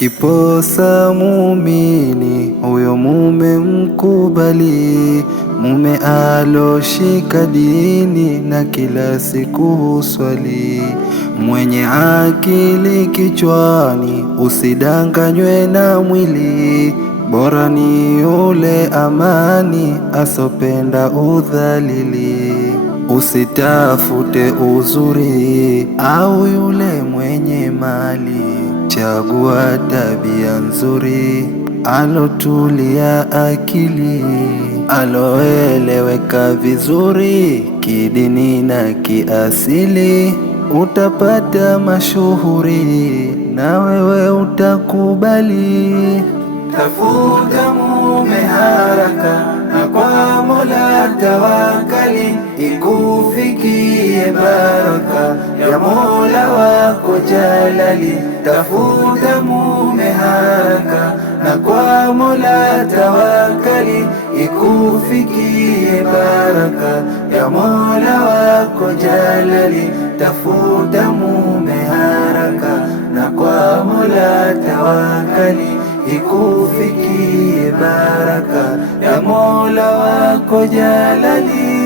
Akiposa muumini huyo mume mkubali, mume aloshika dini na kila siku huswali, mwenye akili kichwani usidanganywe na mwili, bora ni yule amani asopenda udhalili. Usitafute uzuri au yule mwenye mali, chagua tabia nzuri alotulia akili, aloeleweka vizuri kidini na kiasili. Utapata mashuhuri na wewe utakubali. Tafuta mume haraka na kwa Mola tawakali, ikufikie baraka ya Mola wako jalali. Tafuta mume haraka na kwa Mola tawakali, ikufikie baraka ya Mola wako jalali. Tafuta mume haraka na kwa Mola tawakali, ikufikie baraka ya Mola wako jalali.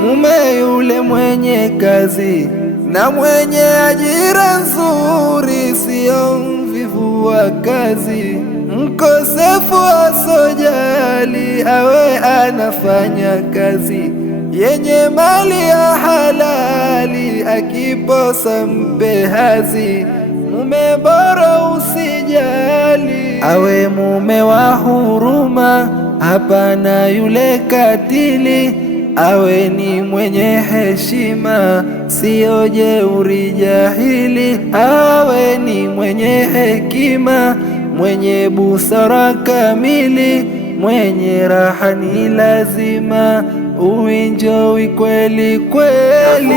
Mume yule mwenye kazi na mwenye ajira nzuri, sio mvivu wa kazi, mkosefu asojali, awe anafanya kazi yenye mali ya halali, akiposa mpe hazi, mume bora usijali, awe mume wa huruma, hapana yule katili, awe ni mwenye heshima, sio jeuri jahili, awe ni mwenye hekima, mwenye busara kamili, mwenye raha ni lazima uenjoy kweli kweli.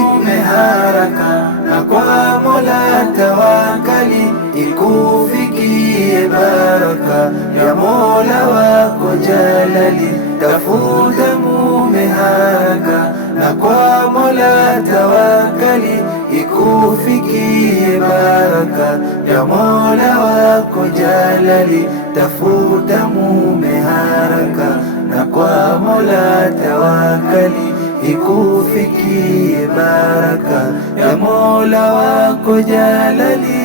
Mume haraka na kwa Mola tawakali, ikufikie baraka ya Mola wako jalali. Tafuta mume haraka na kwa Mola tawakali, ikufikie baraka ya Mola wako jalali. Tafuta mume haraka na kwa Mola tawakali, ikufikie baraka ya Mola wako jalali.